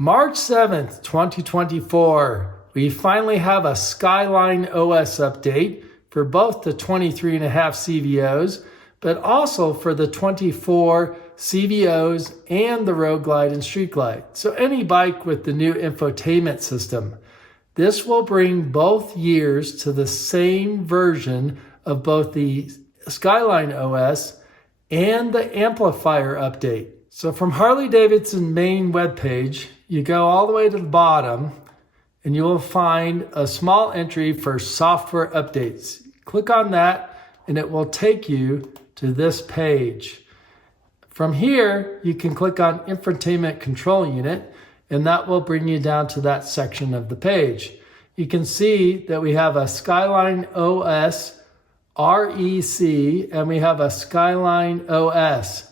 March 7th, 2024, we finally have a SkyLine OS update for both the 23.5 CVOs, but also for the 24 CVOs and the Road Glide and Street Glide. So any bike with the new infotainment system. This will bring both years to the same version of both the SkyLine OS and the amplifier update. So from Harley Davidson main webpage, you go all the way to the bottom and you will find a small entry for software updates. Click on that and it will take you to this page. From here, you can click on Infotainment Control Unit and that will bring you down to that section of the page. You can see that we have a SkyLine OS REC and we have a SkyLine OS.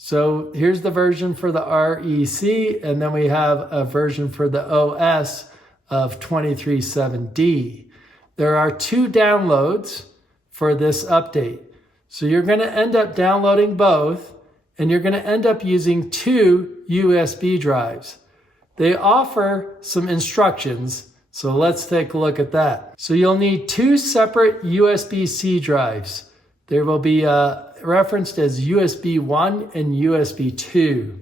So here's the version for the REC, and then we have a version for the OS of 23.7D. There are 2 downloads for this update. So you're going to end up downloading both, and you're going to end up using 2 USB drives. They offer some instructions, so let's take a look at that. So you'll need 2 separate USB-C drives. There will be referenced as USB 1 and USB 2.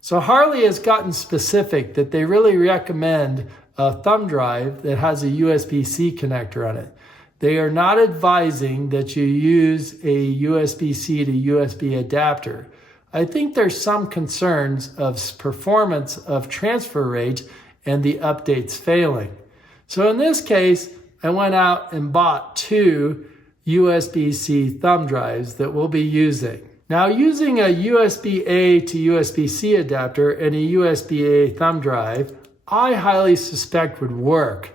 So Harley has gotten specific that they really recommend a thumb drive that has a USB-C connector on it. They are not advising that you use a USB-C to USB adapter. I think there's some concerns of performance of transfer rate and the updates failing. So in this case, I went out and bought 2 USB-C thumb drives that we'll be using. Now, using a USB-A to USB-C adapter and a USB-A thumb drive, I highly suspect would work.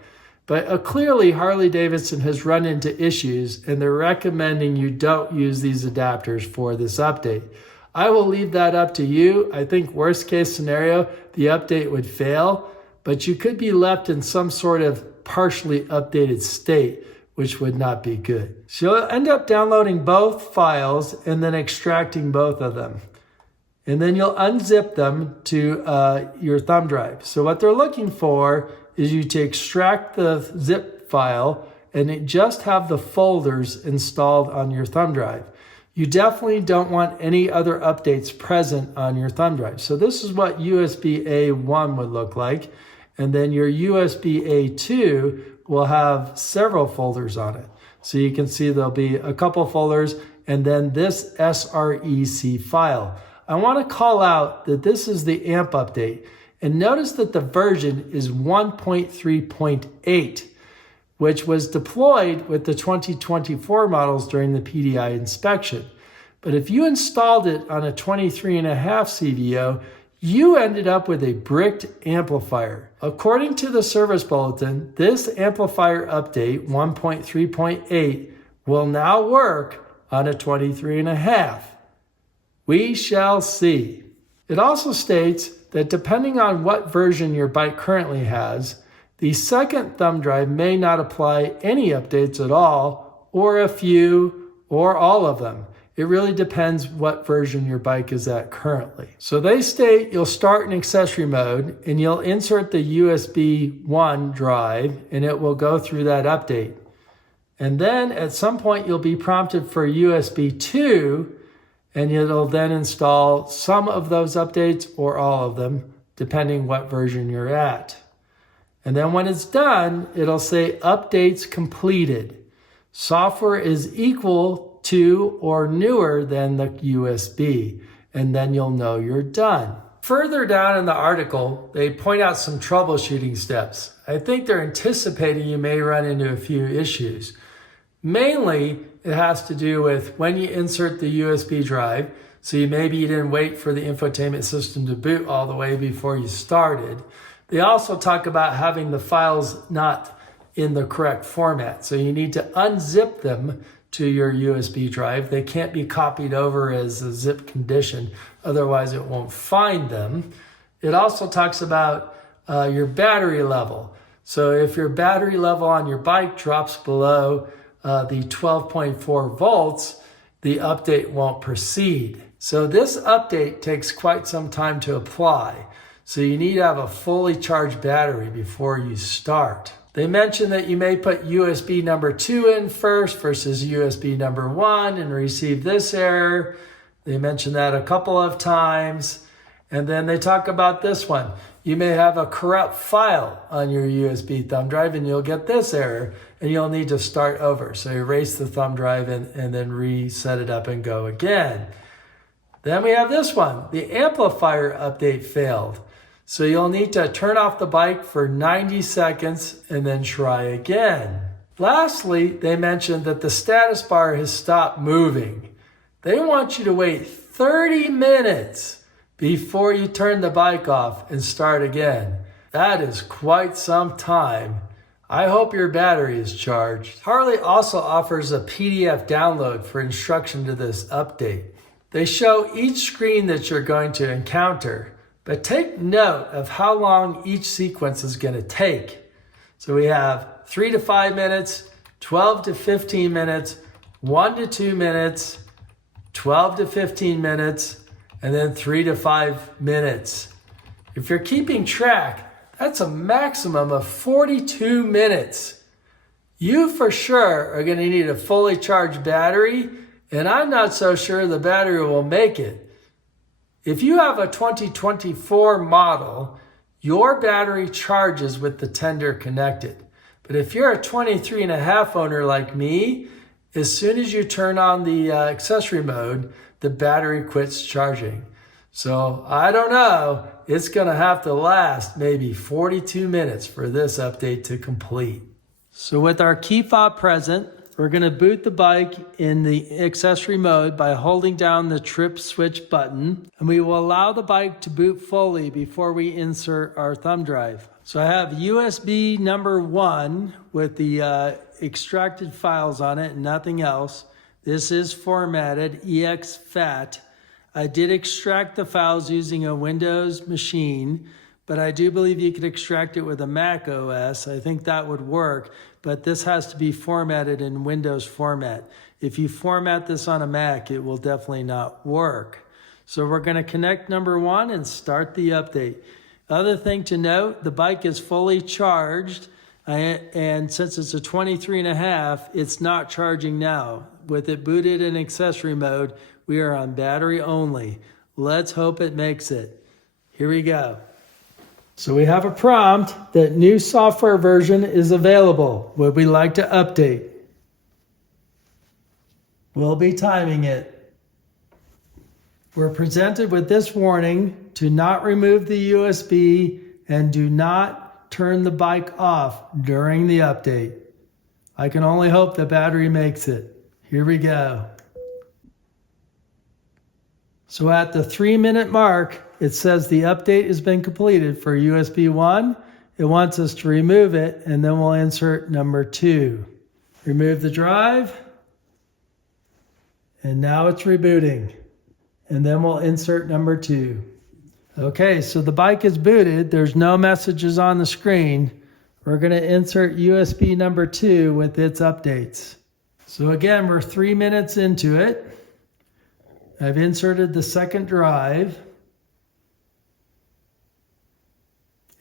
But clearly, Harley-Davidson has run into issues and they're recommending you don't use these adapters for this update. I will leave that up to you. I think worst case scenario, the update would fail, but you could be left in some sort of partially updated state, which would not be good. So you'll end up downloading both files and then extracting both of them. And then you'll unzip them to your thumb drive. So what they're looking for is you to extract the zip file and just have the folders installed on your thumb drive. You definitely don't want any other updates present on your thumb drive. So this is what USB A1 would look like. And then your USB A2 will have several folders on it. So you can see there'll be a couple folders and then this SREC file. I want to call out that this is the AMP update. And notice that the version is 1.3.8, which was deployed with the 2024 models during the PDI inspection. But if you installed it on a 23.5 CVO, you ended up with a bricked amplifier. According to the service bulletin, this amplifier update 1.3.8 will now work on a 23.5. We shall see. It also states that depending on what version your bike currently has, the second thumb drive may not apply any updates at all, or a few, or all of them. It really depends what version your bike is at currently. So they state you'll start in accessory mode and you'll insert the USB 1 drive and it will go through that update. And then at some point you'll be prompted for USB 2 and it'll then install some of those updates or all of them, depending what version you're at. And then when it's done, it'll say updates completed. Software is equal to or newer than the USB, and then you'll know you're done. Further down in the article, they point out some troubleshooting steps. I think they're anticipating you may run into a few issues. Mainly, it has to do with when you insert the USB drive, so maybe you didn't wait for the infotainment system to boot all the way before you started. They also talk about having the files not in the correct format, so you need to unzip them to your USB drive. They can't be copied over as a zip condition, otherwise it won't find them. It also talks about your battery level. So if your battery level on your bike drops below the 12.4 volts, the update won't proceed. So this update takes quite some time to apply. So you need to have a fully charged battery before you start. They mentioned that you may put USB number 2 in first versus USB number 1 and receive this error. They mentioned that a couple of times. And then they talk about this one. You may have a corrupt file on your USB thumb drive and you'll get this error and you'll need to start over. So erase the thumb drive and then reset it up and go again. Then we have this one. The amplifier update failed. So you'll need to turn off the bike for 90 seconds and then try again. Lastly, they mentioned that the status bar has stopped moving. They want you to wait 30 minutes before you turn the bike off and start again. That is quite some time. I hope your battery is charged. Harley also offers a PDF download for instruction to this update. They show each screen that you're going to encounter, but take note of how long each sequence is going to take. So we have 3 to 5 minutes, 12 to 15 minutes, 1 to 2 minutes, 12 to 15 minutes, and then 3 to 5 minutes. If you're keeping track, that's a maximum of 42 minutes. You for sure are going to need a fully charged battery, and I'm not so sure the battery will make it. If you have a 2024 model, your battery charges with the tender connected. But if you're a 23.5 owner like me, as soon as you turn on the accessory mode, the battery quits charging. So I don't know, it's going to have to last maybe 42 minutes for this update to complete. So with our key fob present, we're going to boot the bike in the accessory mode by holding down the trip switch button, and we will allow the bike to boot fully before we insert our thumb drive. So I have USB number 1 with the extracted files on it and nothing else. This is formatted exFAT. I did extract the files using a Windows machine, but I do believe you could extract it with a Mac OS. I think that would work, but this has to be formatted in Windows format. If you format this on a Mac, it will definitely not work. So we're going to connect number 1 and start the update. Other thing to note, the bike is fully charged, and since it's a 23.5, it's not charging now. With it booted in accessory mode, we are on battery only. Let's hope it makes it. Here we go. So we have a prompt that new software version is available. Would we like to update? We'll be timing it. We're presented with this warning to not remove the USB and do not turn the bike off during the update. I can only hope the battery makes it. Here we go. So at the 3-minute mark, it says the update has been completed for USB 1. It wants us to remove it, and then we'll insert number 2. Remove the drive, and now it's rebooting. And then we'll insert number 2. Okay, so the bike is booted. There's no messages on the screen. We're going to insert USB number 2 with its updates. So again, we're 3 minutes into it. I've inserted the second drive.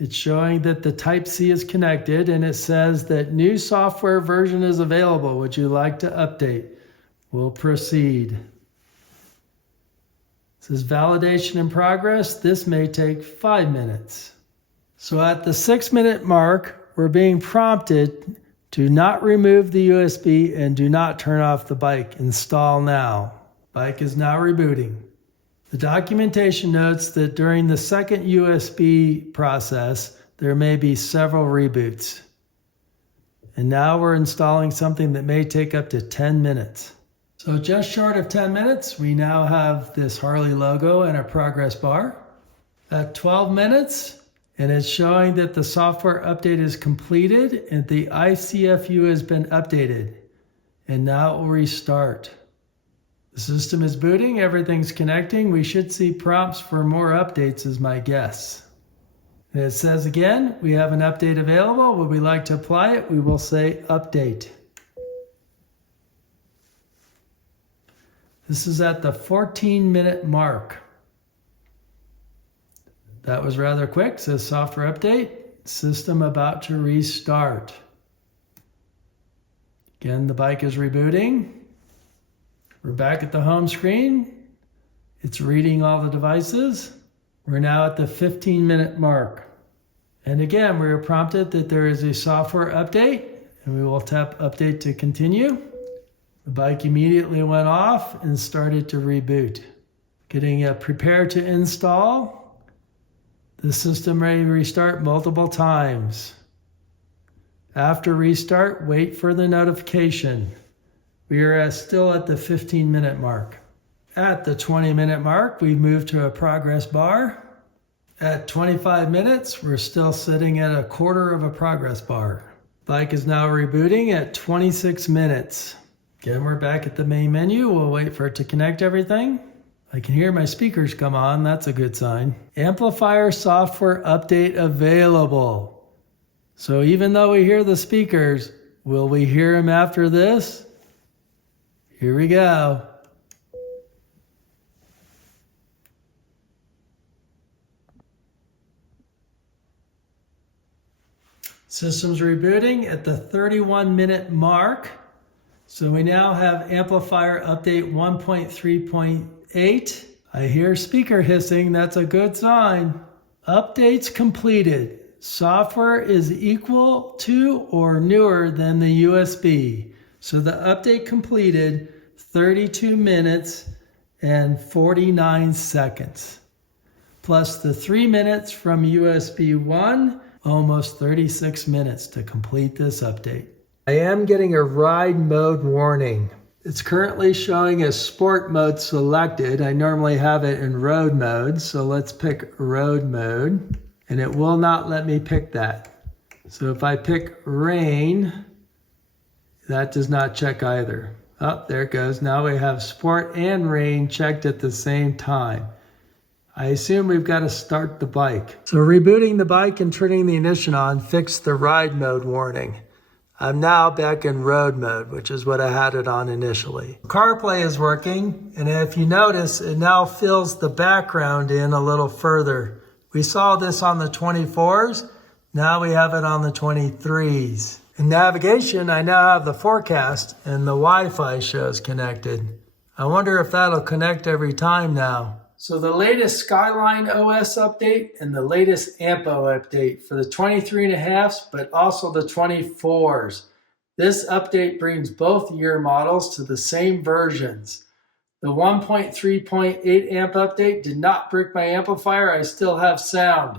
It's showing that the Type-C is connected, and it says that new software version is available. Would you like to update? We'll proceed. It says validation in progress. This may take 5 minutes. So at the 6-minute mark, we're being prompted to not remove the USB and do not turn off the bike. Install now. Bike is now rebooting. The documentation notes that during the second USB process, there may be several reboots. And now we're installing something that may take up to 10 minutes. So just short of 10 minutes, we now have this Harley logo and a progress bar. At 12 minutes, and it's showing that the software update is completed and the ICFU has been updated. And now it will restart. The system is booting, everything's connecting. We should see prompts for more updates is my guess. And it says again, we have an update available. Would we like to apply it? We will say update. This is at the 14-minute mark. That was rather quick. Says software update. System about to restart. Again, the bike is rebooting. We're back at the home screen. It's reading all the devices. We're now at the 15-minute mark. And again, we were prompted that there is a software update, and we will tap update to continue. The bike immediately went off and started to reboot. Getting a prepare to install. The system ready to restart multiple times. After restart, wait for the notification. We are still at the 15-minute mark. At the 20-minute mark, we move to a progress bar. At 25 minutes, we're still sitting at a quarter of a progress bar. Bike is now rebooting at 26 minutes. Again, we're back at the main menu. We'll wait for it to connect everything. I can hear my speakers come on. That's a good sign. Amplifier software update available. So even though we hear the speakers, will we hear them after this? Here we go. System's rebooting at the 31-minute mark. So we now have amplifier update 1.3.8. I hear speaker hissing. That's a good sign. Updates completed. Software is equal to or newer than the USB. So the update completed 32 minutes and 49 seconds. Plus the 3 minutes from USB 1, almost 36 minutes to complete this update. I am getting a ride mode warning. It's currently showing as sport mode selected. I normally have it in road mode, so let's pick road mode. And it will not let me pick that. So if I pick rain, that does not check either. Oh, there it goes. Now we have sport and rain checked at the same time. I assume we've got to start the bike. So rebooting the bike and turning the ignition on fixed the ride mode warning. I'm now back in road mode, which is what I had it on initially. CarPlay is working, and if you notice, it now fills the background in a little further. We saw this on the 24s, now we have it on the 23s. In navigation, I now have the forecast and the Wi-Fi shows connected. I wonder if that'll connect every time now. So the latest SkyLine OS update and the latest AMPO update for the 23.5s, but also the 24s. This update brings both year models to the same versions. The 1.3.8 amp update did not break my amplifier. I still have sound.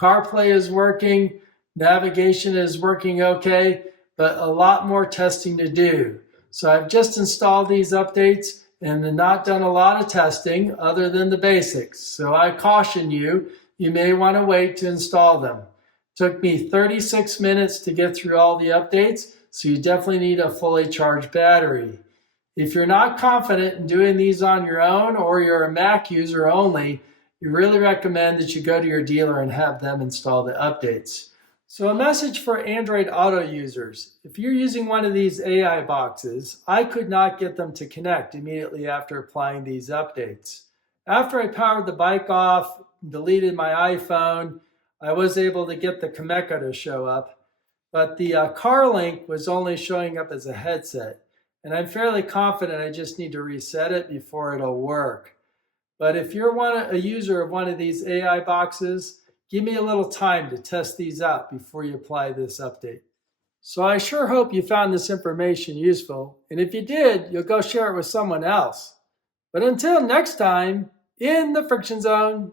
CarPlay is working. Navigation is working okay, but a lot more testing to do. So I've just installed these updates and not done a lot of testing other than the basics. So I caution you, you may want to wait to install them. It took me 36 minutes to get through all the updates, so you definitely need a fully charged battery. If you're not confident in doing these on your own or you're a Mac user only, we really recommend that you go to your dealer and have them install the updates. So a message for Android Auto users. If you're using one of these AI boxes, I could not get them to connect immediately after applying these updates. After I powered the bike off, deleted my iPhone, I was able to get the Kameco to show up, but the CarLink was only showing up as a headset. And I'm fairly confident I just need to reset it before it'll work. But if you're a user of one of these AI boxes, give me a little time to test these out before you apply this update. So I sure hope you found this information useful. And if you did, you'll go share it with someone else. But until next time, in the Friction Zone.